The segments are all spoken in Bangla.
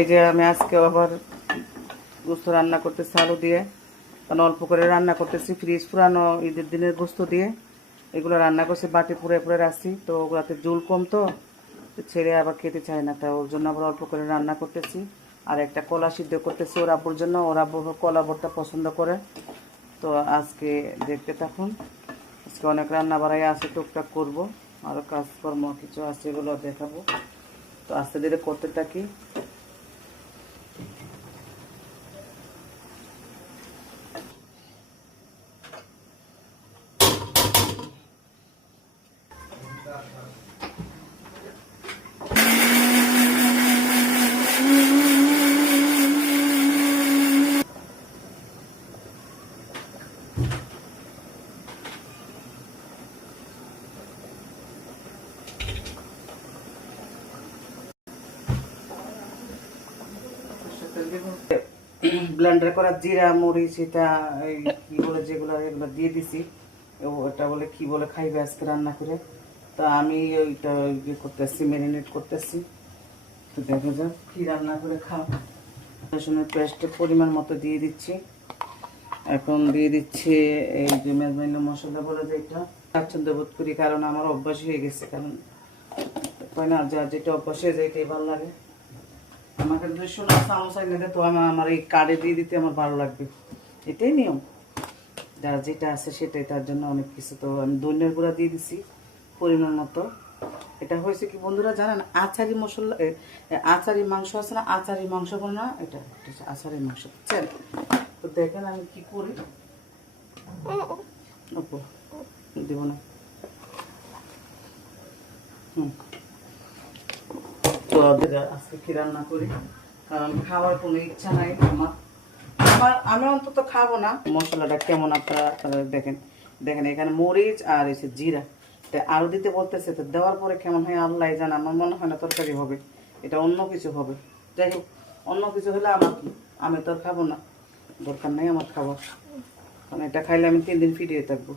এই যে আমি আজকে আবার গোস্ত রান্না করতেছি আলু দিয়ে, কারণ অল্প করে রান্না করতেছি। ফ্রিজ পুরানো ঈদের দিনের গোস্ত দিয়ে এগুলো রান্না করছি, বাটি পুড়ে পুড়ে রাখছি, তো ওগুলাতে জল কম, তো ছেড়ে আবার খেতে চায় না, তা ওর জন্য আবার অল্প করে রান্না করতেছি। আর একটা কলা সিদ্ধ করতেছি ওর আব্বুর জন্য, ওর আব্বু কলা ভর্তা পছন্দ করে। তো আজকে দেখতে থাকুন, আজকে অনেক রান্না বাড়াই আছে, টুকটাক করবো, আরও কাজকর্ম কিছু আছে, এগুলো দেখাবো। তো আস্তে ধীরে করতে থাকি। ব্লেন্ডার করা জিরা মরিচ এটা কি বলে যেগুলো এগুলো দিয়ে দিছি, ওটা বলে কি বলে খাইবে আজকে রান্না করে। তা আমি ওইটা ইয়ে করতেছি, ম্যারিনেট করতেছি। তো দেখা যাক কি রান্না করে খাও। রসুনের পেস্টের পরিমাণ মতো দিয়ে দিচ্ছি। এখন দিয়ে দিচ্ছি এই যে মেজবাইনা মশলা বলে যেটা, স্বাচ্ছন্দ্য বোধ করি, কারণ আমার অভ্যাস হয়ে গেছে, কারণ তাই না, যা যেটা অভ্যাস হয়ে যায় এটাই ভালো লাগে। আমাকে যদি শোনো সামোসা এনে তো আমার এই কার্ডে দিয়ে দিতে আমার ভালো লাগবে, এটাই নিয়ম। যার যেটা আছে সেটাই, তার জন্য অনেক কিছু। তো আমি ধনিয়ার গুঁড়া দিয়ে দিছি পরিমাণ মতো। এটা হয়েছে কি বন্ধুরা জানেন, আচারি মশলা, আচারি মাংস আছে না, আচারি মাংস বলে না, এটা আচারি মাংস, বুঝছেন? তো দেখেন আমি কি করি, দেব না। তো আজকে কি রান্না করি, কারণ খাওয়ার কোনো ইচ্ছা নাই আমার। আমি অন্তত খাবো না। মশলাটা কেমন আপনারা দেখেন, দেখেন এখানে মরিচ আর এসে জিরা, আলু দিতে বলতেছে, তো দেওয়ার পরে কেমন হয় আল্লাহ জানে। আমার মনে হয় না তরকারি হবে, এটা অন্য কিছু হবে। যাই হোক, অন্য কিছু হলে আমার কি, আমি তো আর খাবো না, দরকার নেই আমার খাবার, কারণ এটা খাইলে আমি 3 দিন ফিরিয়ে থাকবো।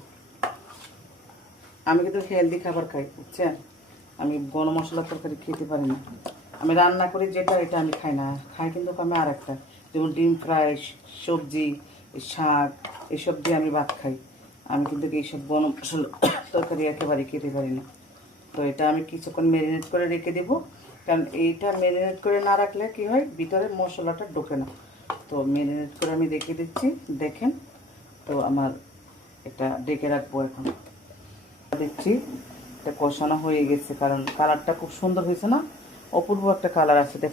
আমি কিন্তু হেলদি খাবার খাই, বুঝছেন? আমি গরম মশলার তরকারি খেতে পারি না। আমি রান্না করি যেটা, এটা আমি খাই না। খাই কিন্তু আমি আর একটা, যেমন ডিম ফ্রাই, সবজি, শাক, এসব দিয়ে আমি ভাত খাই। আমি কিন্তু এইসব গরম মশলা তরকারি একেবারে খেতে পারি না। তো এটা আমি কিছুক্ষণ ম্যারিনেট করে রেখে দেবো, কারণ এইটা ম্যারিনেট করে না রাখলে কি হয়, ভিতরে মশলাটা ঢোকে না। তো ম্যারিনেট করে আমি রেখে দিচ্ছি, দেখেন। তো আমার এটা ডেকে রাখবো এখন। দেখছি এটা কষানো হয়ে গেছে, কারণ কালারটা খুব সুন্দর হয়েছে না, অপূর্ব একটা কালার আছে, দেখুন।